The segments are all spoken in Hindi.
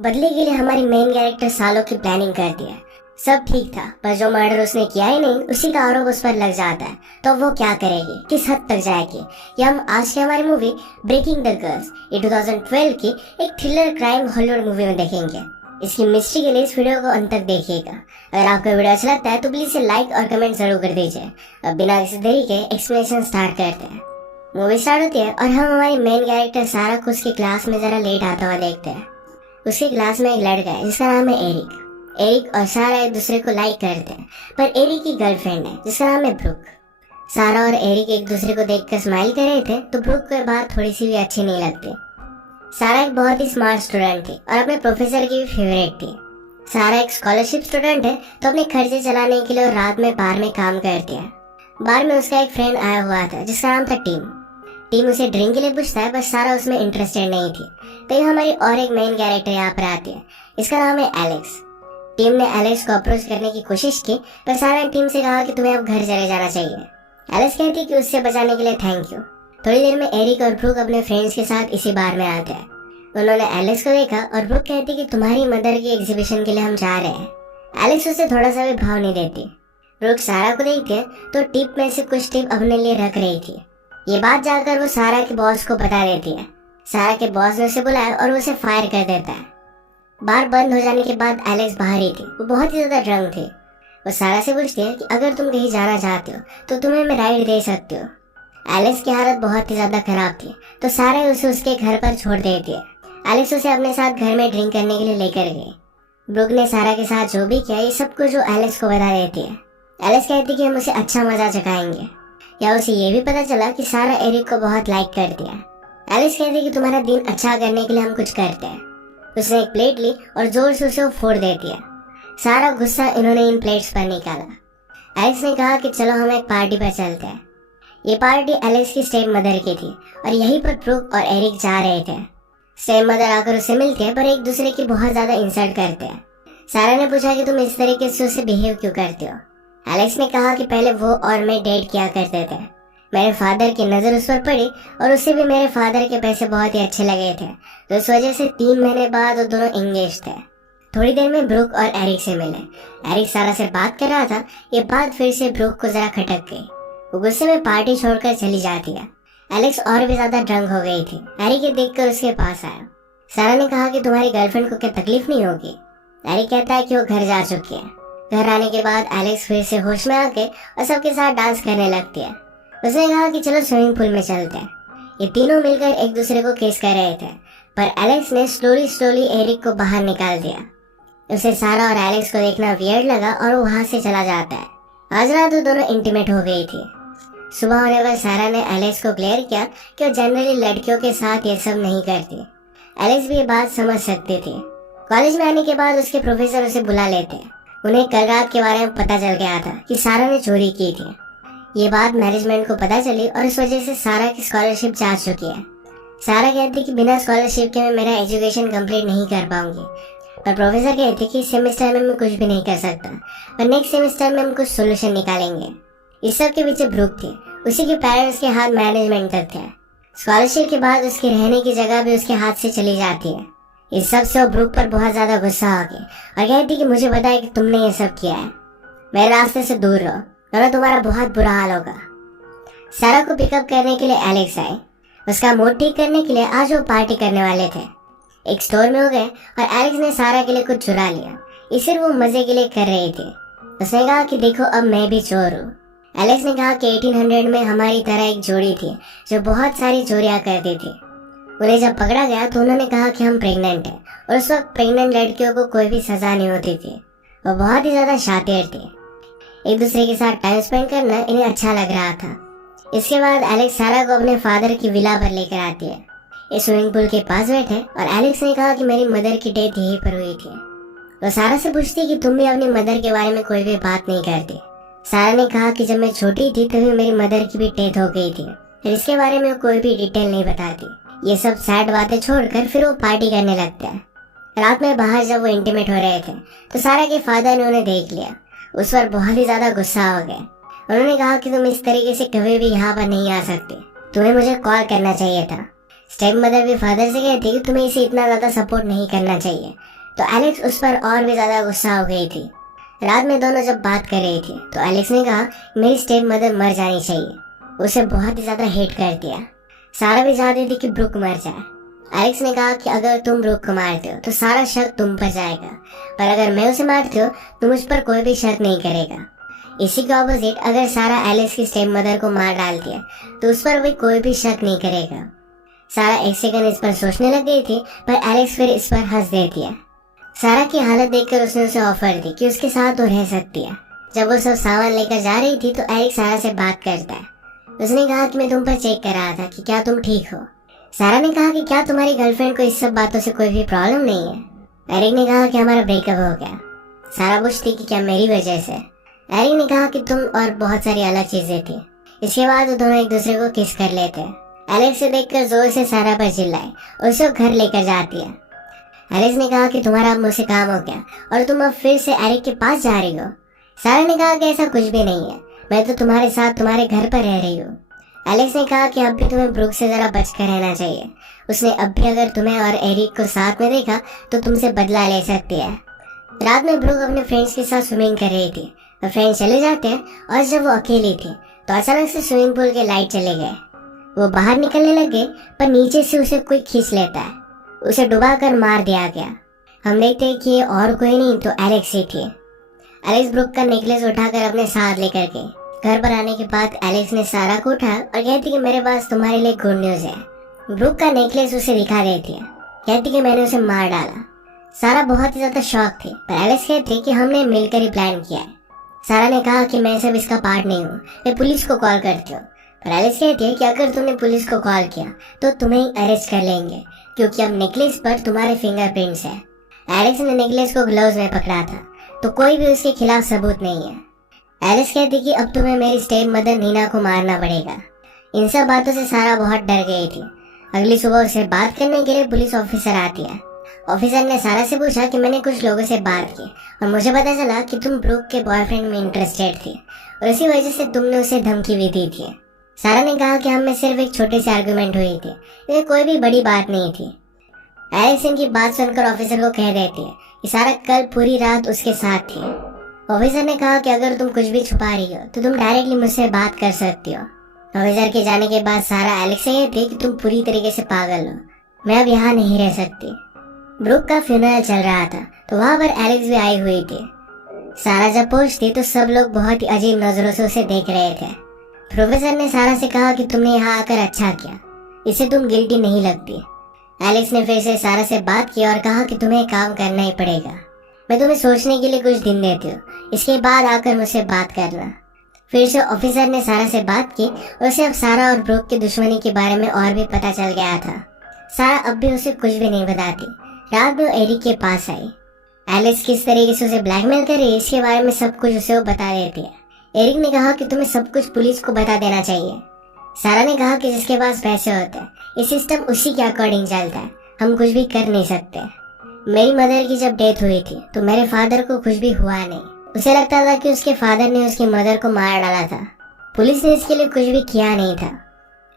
बदले के लिए हमारी मेन कैरेक्टर सालों की प्लानिंग करती है। सब ठीक था, पर जो मर्डर उसने किया ही नहीं उसी का आरोप उस पर लग जाता है। तो वो क्या करेगी, किस हद तक जाएगी, ये हम आज की हमारी मूवी ब्रेकिंग द कर्स ये 2012 की एक थ्रिलर क्राइम हॉलीवुड मूवी में देखेंगे। इसकी मिस्ट्री के लिए इस वीडियो को अंत तक देखिएगा। अगर आपको वीडियो अच्छा लगता है तो प्लीज इसे लाइक और कमेंट जरूर कर दीजिए। अब बिना किसी देरी के एक्सप्लेनेशन स्टार्ट करते हैं। मूवी स्टार्ट होती है और हम हमारी मेन कैरेक्टर सारा को उसकी क्लास में जरा लेट आता हुआ देखते हैं। उसकी क्लास में एक लड़का है जिसका नाम है एरिक। एरिक और सारा एक दूसरे को लाइक करते हैं, पर एरिक की गर्लफ्रेंड है जिसका नाम है ब्रुक। सारा और एरिक एक दूसरे को देखकर स्माइल कर रहे थे तो ब्रुक को बात थोड़ी सी भी अच्छी नहीं लगती। सारा एक बहुत ही स्मार्ट स्टूडेंट थी और अपने प्रोफेसर की भी फेवरेट थी। सारा एक स्कॉलरशिप स्टूडेंट है तो अपने खर्चे चलाने के लिए रात में बार में काम करती है। बार में उसका एक फ्रेंड आया हुआ था जिसका नाम था टीम। टीम उसे ड्रिंक के लिए पूछता है, बस सारा उसमें इंटरेस्टेड नहीं थी। तो हमारी और एक मेन कैरेक्टर यहाँ पर आती है, इसका नाम है एलेक्स। टीम ने एलेक्स को अप्रोच करने की कोशिश की, पर सारा ने टीम से कहा कि तुम्हें अब घर चले जाना चाहिए। एलेक्स कहती कि उससे बचाने के लिए थैंक यू। थोड़ी देर में एरिक और ब्रुक अपने फ्रेंड्स के साथ इसी बार में आते हैं। उन्होंने एलेक्स को देखा और ब्रुक कहती कि तुम्हारी मदर की एग्जीबिशन के लिए हम जा रहे हैं। एलेक्स उसे थोड़ा सा भी भाव नहीं देती। ब्रुक सारा को देखती है तो टिप में से कुछ टिप अपने लिए रख रही थी। ये बात जाकर वो सारा के बॉस को बता देती है। सारा के बॉस ने उसे बुलाया और उसे फायर कर देता है। बार बंद हो जाने के बाद एलेक्स बाहर ही थी। वो बहुत ही ज्यादा ड्रंक थी। वो सारा से पूछती है कि अगर तुम कहीं जाना चाहती हो तो तुम्हें मैं राइड दे सकती हो। एलेक्स की हालत बहुत ही ज्यादा खराब थी तो सारा उसे उसके घर पर छोड़ देती है। एलेक्स उसे अपने साथ घर में ड्रिंक करने के लिए लेकर गई। ब्रुक ने सारा के साथ जो भी किया ये सब कुछ जो एलेक्स को बता देती है। एलेक्स कहती कि हम उसे अच्छा मजा चखाएंगे। या उसे ये भी पता चला कि सारा एरिक को बहुत लाइक करती है। एलिस कहती है कि तुम्हारा दिन अच्छा करने के लिए हम कुछ करते हैं। उसने एक प्लेट ली और जोर से उसे फोड़ देती है। सारा गुस्सा इन्होंने इन प्लेट्स पर निकाला। एलेक्स ने कहा कि चलो हम एक पार्टी पर चलते हैं। ये पार्टी एलेक्स की स्टेप मदर की थी और यहीं पर ब्रुक और एरिक जा रहे थे। स्टेप मदर आकर उसे मिलते हैं पर एक दूसरे की बहुत ज्यादा इंसल्ट करते हैं। सारा ने पूछा कि तुम इस तरीके से उससे बिहेव क्यों करते हो। एलेक्स ने कहा कि पहले वो और मैं डेट किया करते थे। मेरे फादर की नजर उस पर पड़ी और उससे भी मेरे फादर के पैसे बहुत ही अच्छे लगे थे, तो इस वजह से 3 महीने बाद वो दोनों एंगेज थे। थोड़ी देर में ब्रुक और एरिक से मिले। एरिक सारा से बात कर रहा था। ये बात फिर से ब्रुक को जरा खटक गई। वो गुस्से में पार्टी छोड़कर चली जाती है। एलेक्स और भी ज्यादा ड्रंक हो गई थी। एरिक ये देखकर उसके पास आया। सारा ने कहा कि तुम्हारी गर्लफ्रेंड को क्या तकलीफ नहीं होगी। एरिक कहता है कि वो घर जा चुकी है। घर आने के बाद एलेक्स फिर से होश में आके और सबके साथ डांस करने लगती है। उसने कहा कि चलो स्विमिंग पूल में चलते हैं। ये तीनों मिलकर एक दूसरे को किस कर रहे थे, पर एलेक्स ने स्लोली एरिक को बाहर निकाल दिया। उसे सारा और एलेक्स को देखना वियर्ड लगा और वो वहां से चला जाता है। आज रात वो दोनों इंटीमेट हो गई थी। सुबह होने पर सारा ने एलेक्स को क्लियर किया कि वो जनरली लड़कियों के साथ ये सब नहीं करती। एलेक्स भी ये बात समझ सकती थी। कॉलेज में आने के बाद उसके प्रोफेसर उसे बुला लेते हैं। उन्हें कल रात के बारे में पता चल गया था कि सारा ने चोरी की थी। ये बात मैनेजमेंट को पता चली और इस वजह से सारा की स्कॉलरशिप जा चुकी है। सारा कहती कि बिना स्कॉलरशिप के मैं मेरा एजुकेशन कंप्लीट नहीं कर पाऊंगी, पर प्रोफेसर कहते कि इस सेमेस्टर में मैं कुछ भी नहीं कर सकता, पर नेक्स्ट सेमेस्टर में हम कुछ सोल्यूशन निकालेंगे। इस सब के पीछे ब्रुक थी। उसी के पेरेंट्स के हाथ मैनेजमेंट तक थे। स्कॉलरशिप के बाद उसके रहने की जगह भी उसके हाथ से चली जाती है। इस सब से वो ब्रुक पर बहुत ज्यादा गुस्सा आ गई और कहती कि मुझे पता है कि तुमने ये सब किया है, मेरे रास्ते से दूर रहो वरना तुम्हारा बहुत बुरा हाल होगा। सारा को पिकअप करने के लिए एलेक्स आए। उसका मूड ठीक करने के लिए आज वो पार्टी करने वाले थे। एक स्टोर में हो गए और एलेक्स ने सारा के लिए कुछ चुरा लिया। इसे वो मजे के लिए कर रही थी। उसने कहा कि देखो अब मैं भी चोर हूँ। एलेक्स ने कहा कि 1800 में हमारी तरह एक जोड़ी थी जो बहुत सारी चोरियां करती थी। उन्हें जब पकड़ा गया तो उन्होंने कहा कि हम प्रेग्नेंट हैं और उस वक्त प्रेग्नेंट लड़कियों को कोई भी सजा नहीं होती थी। वो बहुत ही ज्यादा शातिर थी। एक दूसरे के साथ टाइम स्पेंड करना इन्हें अच्छा लग रहा था। इसके बाद एलेक्स सारा को अपने फादर की विला पर लेकर आती है। ये स्विमिंग पूल के पास बैठे और एलेक्स ने कहा कि मेरी मदर की डेथ यहीं पर हुई थी। वो सारा से पूछती कि तुम भी अपनी मदर के बारे में कोई भी बात नहीं करती। सारा ने कहा कि जब मैं छोटी थी तभी मेरी मदर की भी डेथ हो गई थी, फिर इसके बारे में कोई भी डिटेल नहीं बताती। ये सब सैड बातें छोड़कर फिर वो पार्टी करने लगते हैं। रात में बाहर जब वो इंटीमेट हो रहे थे तो सारा के फादर ने उन्हें देख लिया। उस पर बहुत ही ज्यादा गुस्सा हो गया। उन्होंने कहा कि तुम इस तरीके से कभी भी यहाँ पर नहीं आ सकते, तुम्हें मुझे कॉल करना चाहिए था। स्टेप मदर भी फादर से कहती है कि तुम्हें इसे इतना ज्यादा सपोर्ट नहीं करना चाहिए। तो एलेक्स उस पर और भी ज्यादा गुस्सा हो गई थी। रात में दोनों जब बात कर रही थी तो एलेक्स ने कहा मेरी स्टेप मदर मर जानी चाहिए, उसे बहुत ही ज्यादा हेट कर दिया। सारा भी चाहती थी कि ब्रूक मर जाए। एलेक्स ने कहा कि अगर तुम ब्रूक को मारते हो तो सारा शक तुम पर जाएगा, पर अगर मैं उसे मारती हूँ तो मुझ पर कोई भी शक नहीं करेगा। इसी के ऑपोजिट अगर सारा एलेक्स की स्टेप मदर को मार डालती है तो उस पर भी कोई भी शक नहीं करेगा। सारा एक सेकंड इस पर सोचने लग गई थी, पर एलेक्स फिर इस पर हंस देती है। सारा की हालत देखकर उसने उसे ऑफर दी कि उसके साथ वो रह सकती है। जब वो सब सामान लेकर जा रही थी तो एरिक सारा से बात करता है। उसने कहा कि मैं तुम पर चेक कर रहा था कि क्या तुम ठीक हो। सारा ने कहा कि क्या तुम्हारी गर्लफ्रेंड को इस सब बातों से कोई भी प्रॉब्लम नहीं है। एरिक ने कहा कि हमारा ब्रेकअप हो गया। सारा पूछती कि क्या मेरी वजह से। एरिक ने कहा कि तुम और बहुत सारी अलग चीजें थी। इसके बाद वो दोनों एक दूसरे को किस कर लेते। एलेक्स से देखकर जोर से सारा पर चिल्लाए और उसे घर लेकर जाती है। एलेक्स ने कहा कि तुम्हारा अब मुझसे काम हो गया और तुम अब फिर से एरिक के पास जा रही हो। सारा ने कहा कि ऐसा कुछ भी नहीं है, मैं तो तुम्हारे साथ तुम्हारे घर पर रह रही हूँ। एलेक्स ने कहा कि अब भी तुम्हें ब्रूक से जरा बचकर रहना चाहिए। उसने अब भी अगर तुम्हें और एरिक को साथ में देखा तो तुमसे बदला ले सकती है। रात में ब्रूक अपने फ्रेंड्स के साथ स्विमिंग कर रही थी। वो फ्रेंड्स चले जाते हैं और जब वो अकेली थी तो अचानक से स्विमिंग पूल के लाइट चले गए। वो बाहर निकलने लगे पर नीचे से उसे कोई खींच लेता है। उसे डुबा कर मार दिया गया। हम देखते हैं कि और कोई नहीं तो एलेक्स ही थी। एलेक्स ब्रूक का नेकलेस उठाकर अपने साथ लेकर गई। घर पर आने के बाद एलेक्स ने सारा को उठाया और कहती कि मेरे पास तुम्हारे लिए गुड न्यूज है। ब्रूक का नेकलेस उसे दिखा देती है, कहती कि मैंने उसे मार डाला। सारा बहुत ही ज्यादा शॉक थी, पर एलेक्स कहती कि हमने मिलकर ही प्लान किया है। सारा ने कहा कि मैं सब इसका पार्ट नहीं हूँ, मैं पुलिस को कॉल करती हूँ। पर एलेक्स कहती है कि अगर तुमने पुलिस को कॉल किया तो तुम्हें अरेस्ट कर लेंगे, क्योंकि अब नेकलेस पर तुम्हारे फिंगरप्रिंट्स है। एलेक्स ने नेकलेस को ग्लव्स में पकड़ा था तो कोई भी उसके खिलाफ सबूत नहीं है। एलेक्स कहती कि अब तुम्हें मेरी स्टेप मदर नीना को मारना पड़ेगा। इन सब बातों से सारा बहुत डर गई थी। अगली सुबह उसे बात करने के लिए पुलिस ऑफिसर आती है। ऑफिसर ने सारा से पूछा कि मैंने कुछ लोगों से बात की और मुझे पता चला कि तुम ब्रूक के बॉयफ्रेंड में इंटरेस्टेड थी और इसी वजह से तुमने उसे धमकी भी दी थी। सारा ने कहा कि हम में सिर्फ एक छोटी सी आर्गुमेंट हुई थी, ये कोई भी बड़ी बात नहीं थी। एलेक्स इनकी बात सुनकर ऑफिसर को कह देती है कि सारा कल पूरी रात उसके साथ थी। ऑफिसर ने कहा कि अगर तुम कुछ भी छुपा रही हो तो तुम डायरेक्टली मुझसे बात कर सकती हो। ऑफिसर के जाने के बाद सारा एलेक्स से कहती कि तुम पूरी तरीके से पागल हो, मैं अब यहाँ नहीं रह सकती। ब्रूक का फ्यूनरल चल रहा था तो वहाँ पर एलेक्स भी आई हुई थी। सारा जब पहुंचती तो सब लोग बहुत ही अजीब नजरों से उसे देख रहे थे। प्रोफेसर ने सारा से कहा कि तुमने यहाँ आकर अच्छा किया, इससे तुम गिल्टी नहीं लगती। एलेक्स ने फिर से सारा से बात की और कहा कि तुम्हें काम करना ही पड़ेगा, मैं तुम्हें सोचने के लिए कुछ दिन देती हूँ, इसके बाद आकर मुझसे बात करना। फिर से ऑफिसर ने सारा से बात की और उसे अब सारा और ब्रूक की दुश्मनी के बारे में और भी पता चल गया था। सारा अब भी उसे कुछ भी नहीं बताती। रात में एरिक के पास आई। एलेक्स किस तरीके से उसे ब्लैकमेल कर रही है इसके बारे में सब कुछ उसे वो बता देती है। एरिक ने कहा कि तुम्हें सब कुछ पुलिस को बता देना चाहिए। सारा ने कहा कि जिसके पास पैसे होते हैं ये सिस्टम उसी के अकॉर्डिंग चलता है, हम कुछ भी कर नहीं सकते। मेरी मदर की जब डेथ हुई थी तो मेरे फादर को कुछ भी हुआ नहीं, उसे लगता था कि उसके फादर ने उसकी मदर को मार डाला था, पुलिस ने इसके लिए कुछ भी किया नहीं था।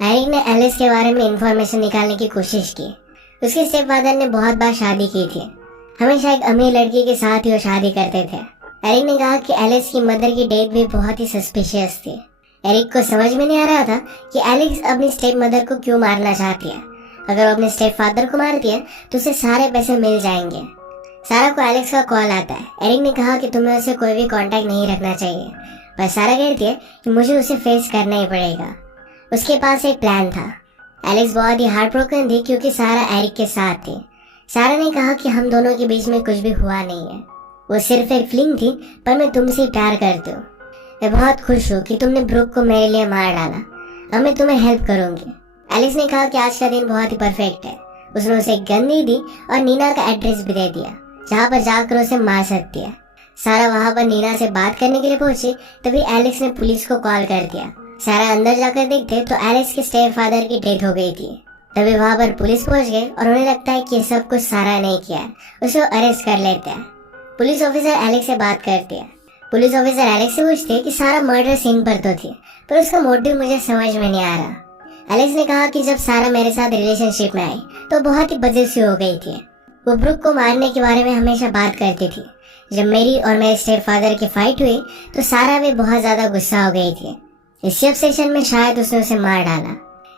एरिक ने एलिस के बारे में इंफॉर्मेशन निकालने की कोशिश की। उसके स्टेप फादर ने बहुत बार शादी की थी, हमेशा एक अमीर लड़की के साथ ही वो शादी करते थे। एरिक ने कहा कि एलिस की मदर की डेथ भी बहुत ही सस्पिशियस थी। एरिक को समझ में नहीं आ रहा था कि एलिस अपनी स्टेप मदर को क्यों मारना चाहती है। अगर वो अपने स्टेप फादर को मारती है तो उसे सारे पैसे मिल जाएंगे। सारा को एलेक्स का कॉल आता है। एरिक ने कहा कि तुम्हें उसे कोई भी कांटेक्ट नहीं रखना चाहिए, पर सारा कहती है कि मुझे उसे फेस करना ही पड़ेगा। उसके पास एक प्लान था। एलेक्स बहुत ही हार्ट ब्रोकन थी क्योंकि सारा एरिक के साथ थी। सारा ने कहा कि हम दोनों के बीच में कुछ भी हुआ नहीं है, वो सिर्फ एक फ्लिंग थी, पर मैं तुमसे प्यार करती हूँ। मैं बहुत खुश हूँ कि तुमने ब्रूक को मेरे लिए मार डाला, अब मैं तुम्हें हेल्प करूंगी। एलिस ने कहा कि आज का दिन बहुत ही परफेक्ट है। उसने उसे एक गन दी और नीना का एड्रेस भी दे दिया जहाँ पर जाकर उसे मार सकती है। सारा वहाँ पर नीना से बात करने के लिए पहुंची, तभी एलेक्स ने पुलिस को कॉल कर दिया। सारा अंदर जाकर देखते तो एलेक्स के स्टेप फादर की डेथ हो गई थी। तभी वहाँ पर पुलिस पहुंच गई और उन्हें लगता है कि ये सब कुछ सारा ने किया है, उसे अरेस्ट कर लेते हैं। पुलिस ऑफिसर एलेक्स से बात करती है। पुलिस ऑफिसर एलेक्स से पूछती है कि सारा मर्डर सीन पर तो थी, पर उसका मोटिव मुझे समझ में नहीं आ रहा। एलेक्स ने कहा कि जब सारा मेरे साथ रिलेशनशिप में आई तो बहुत ही बदसी हो गई थी। वो ब्रुक को मारने के बारे में हमेशा बात करती थी। जब मेरी और मेरे स्टेप फादर की फाइट हुई तो सारा भी बहुत ज्यादा गुस्सा हो गई थी। इसी ऑब्सेशन में शायद उसने उसे मार डाला।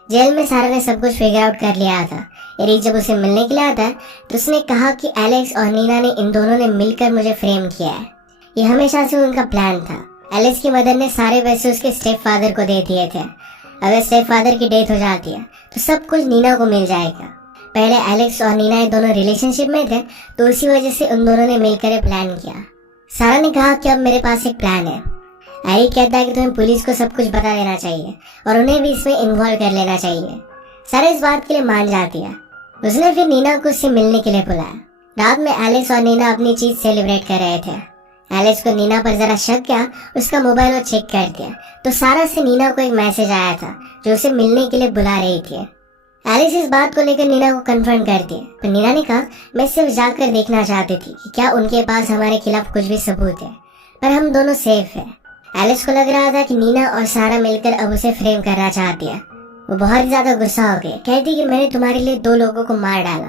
जेल में सारा ने सब कुछ फिगर आउट कर लिया था। एरिक जब उसे मिलने के लिए आता तो उसने कहा कि एलेक्स और नीना ने इन दोनों ने मिलकर मुझे फ्रेम किया है। ये हमेशा से उनका प्लान था। एलेक्स की मदर ने सारे पैसे उसके स्टेप फादर को दे दिए थे। अगर स्टेप फादर की डेथ हो जाती है तो सब कुछ नीना को मिल जाएगा। पहले एलेक्स और नीना ये दोनों रिलेशनशिप में थे तो उसी वजह से उन दोनों ने मिलकर प्लान किया। सारा ने कहा कि अब मेरे पास एक प्लान है। एरिक कहता है कि तुम्हें पुलिस को सब कुछ बता देना चाहिए और उन्हें भी इसमें इन्वॉल्व कर लेना चाहिए। सारा इस बात के लिए मान जाती है। उसने फिर नीना को उससे मिलने के लिए बुलाया। रात में एलेक्स और नीना अपनी चीज सेलिब्रेट कर रहे थे। एलेक्स को नीना पर जरा शक किया। उसका मोबाइल वो चेक कर दिया तो सारा से नीना को एक मैसेज आया था जो उसे मिलने के लिए बुला रही थी। एलेक्स इस बात को लेकर नीना को कन्फर्म कर दिया तो नीना ने कहा मैं सिर्फ जाकर देखना चाहती थी कि क्या उनके पास हमारे खिलाफ कुछ भी सबूत है, पर हम दोनों सेफ है। एलेक्स को लग रहा था कि नीना और सारा मिलकर अब उसे फ्रेम करना चाहती है। वो बहुत ज्यादा गुस्सा हो गई। कहती कि मैंने तुम्हारे लिए 2 लोगों को मार डाला।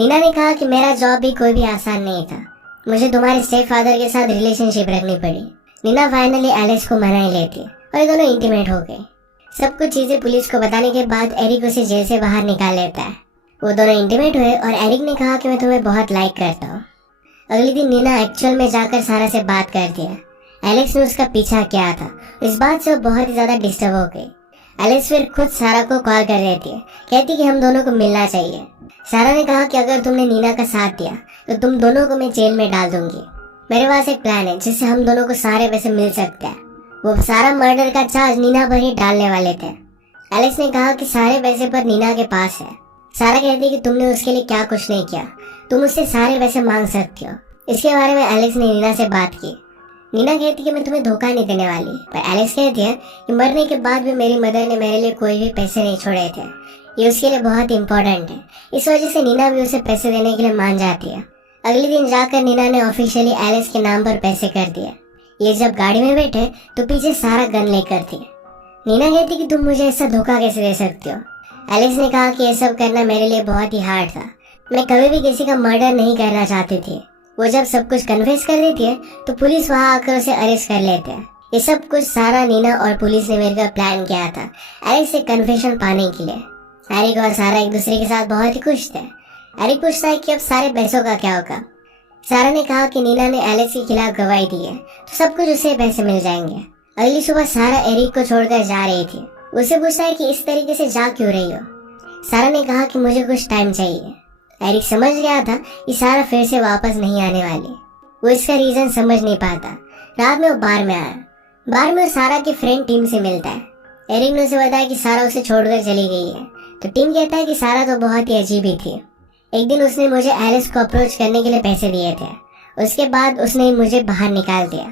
नीना ने कहा कि मेरा जॉब भी कोई भी आसान नहीं था, मुझे तुम्हारे स्टेप फादर के साथ रिलेशनशिप रखनी पड़ी। नीना फाइनली एलेक्स को मना ही लेती और ये दोनों इंटीमेट हो गए। सब कुछ चीजें पुलिस को बताने के बाद एरिक उसे जेल से बाहर निकाल लेता है। वो दोनों इंटीमेट हुए और एरिक ने कहा कि मैं तुम्हें बहुत लाइक करता हूँ। अगले दिन नीना एक्चुअल में जाकर सारा से बात करती है। एलेक्स ने उसका पीछा किया था। इस बात से वो बहुत ही ज्यादा डिस्टर्ब हो गई। एलेक्स फिर खुद सारा को कॉल कर देती है। कहती कि हम दोनों को मिलना चाहिए। सारा ने कहा कि अगर तुमने नीना का साथ दिया तो तुम दोनों को मैं जेल में डाल दूंगी। मेरे पास एक प्लान है जिससे हम दोनों को सारे पैसे मिल सकते हैं। वो सारा मर्डर का चार्ज नीना पर ही डालने वाले थे। एलेक्स ने कहा कि सारे पैसे पर नीना के पास है। सारा कहती कि तुमने उसके लिए क्या कुछ नहीं किया, तुम उससे सारे पैसे मांग सकती हो। इसके बारे में एलेक्स ने नीना से बात की। नीना कहती कि मैं तुम्हें धोखा नहीं देने वाली, पर एलेक्स कहती है कि मरने के बाद भी मेरी मदर ने मेरे लिए कोई भी पैसे नहीं छोड़े थे, ये उसके लिए बहुत इंपॉर्टेंट है। इस वजह से नीना भी उसे पैसे देने के लिए मान जाती है। अगले दिन जाकर नीना ने ऑफिशियली एलेक्स के नाम पर पैसे कर दिए। ये जब गाड़ी में बैठे तो पीछे सारा गन लेकर थी। नीना कहती कि तुम मुझे ऐसा धोखा कैसे दे सकते हो। एलेक्स ने कहा कि ये सब करना मेरे लिए बहुत ही हार्ड था, मैं कभी भी किसी का मर्डर नहीं करना चाहती थी। वो जब सब कुछ कन्फेस कर देती है तो पुलिस वहाँ आकर उसे अरेस्ट कर लेते हैं। ये सब कुछ सारा, नीना और पुलिस ने मिलकर प्लान किया था एरिक से कन्फेशन पाने के लिए। एरिक और सारा एक दूसरे के साथ बहुत ही खुश थे। एरिक पूछता है कि अब सारे पैसों का क्या होगा। सारा ने कहा कि नीना ने एलेक्स के खिलाफ गवाही दी है तो सब कुछ उसे पैसे मिल जाएंगे। अगली सुबह सारा एरिक को छोड़कर जा रही थी। उसे पूछता है कि इस तरीके से जा क्यों रही हो। सारा ने कहा कि मुझे कुछ टाइम चाहिए। एरिक समझ गया था कि सारा फिर से वापस नहीं आने वाली। वो इसका रीजन समझ नहीं पाता। रात में वो बार में आया। बार में वो सारा के फ्रेंड टीम से मिलता है। एरिक ने उसे बताया कि सारा उसे छोड़कर चली गई है तो टीम कहता है कि सारा तो बहुत ही अजीब ही थी। एक दिन उसने मुझे एलिस को अप्रोच करने के लिए पैसे दिए थे, उसके बाद उसने मुझे बाहर निकाल दिया।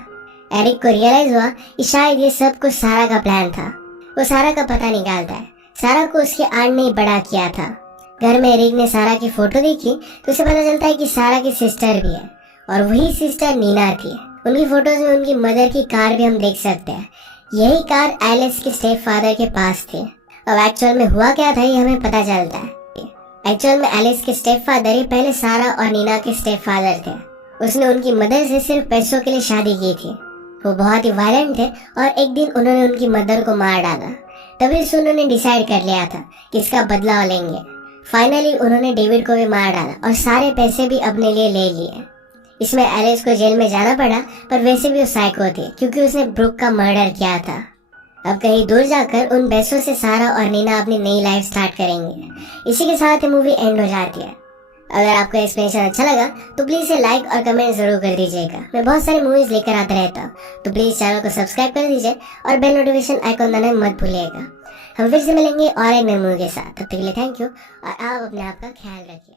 एरिक को रियलाइज हुआ कि शायद ये सब कुछ सारा का प्लान था। वो सारा का पता निकालता है। सारा को उसके आड़ ने बड़ा किया था। घर में एरिक ने सारा की फोटो देखी तो उसे पता चलता है कि सारा की सिस्टर भी है और वही सिस्टर नीना थी। उनकी फोटोज में उनकी मदर की कार भी हम देख सकते हैं। यही कार एलिस के स्टेप फादर के पास थी। अब एक्चुअल में हुआ क्या था ये हमें पता चलता है। एक्चुअल में एलिस के स्टेप फादर ही पहले सारा और नीना के स्टेप फादर थे। उसने उनकी मदर से सिर्फ पैसों के लिए शादी की थी। वो बहुत ही वायलेंट थे और एक दिन उन्होंने उनकी मदर को मार डाला। तभी से उन्होंने डिसाइड कर लिया था कि इसका बदला लेंगे। फाइनली उन्होंने डेविड को भी मार डाला और सारे पैसे भी अपने लिए ले लिए। इसमें एलिस को जेल में जाना पड़ा, पर वैसे भी वो साइको थी क्योंकि उसने ब्रुक का मर्डर किया था। अब कहीं दूर जाकर उन पैसों से सारा और नीना अपनी नई लाइफ स्टार्ट करेंगे। इसी के साथ ये मूवी एंड हो जाती है। अगर आपको एक्सप्लेनेशन अच्छा लगा तो प्लीज इसे लाइक और कमेंट जरूर कर दीजिएगा। मैं बहुत सारी मूवीज लेकर आता रहता हूँ, तो प्लीज चैनल को सब्सक्राइब कर दीजिए और बेल नोटिफिकेशन आइकॉन दबाना मत भूलिएगा। हम फिर से मिलेंगे और एक नई मूवी के साथ। तब तक के लिए थैंक यू और आप अपने आप का ख्याल रखिए।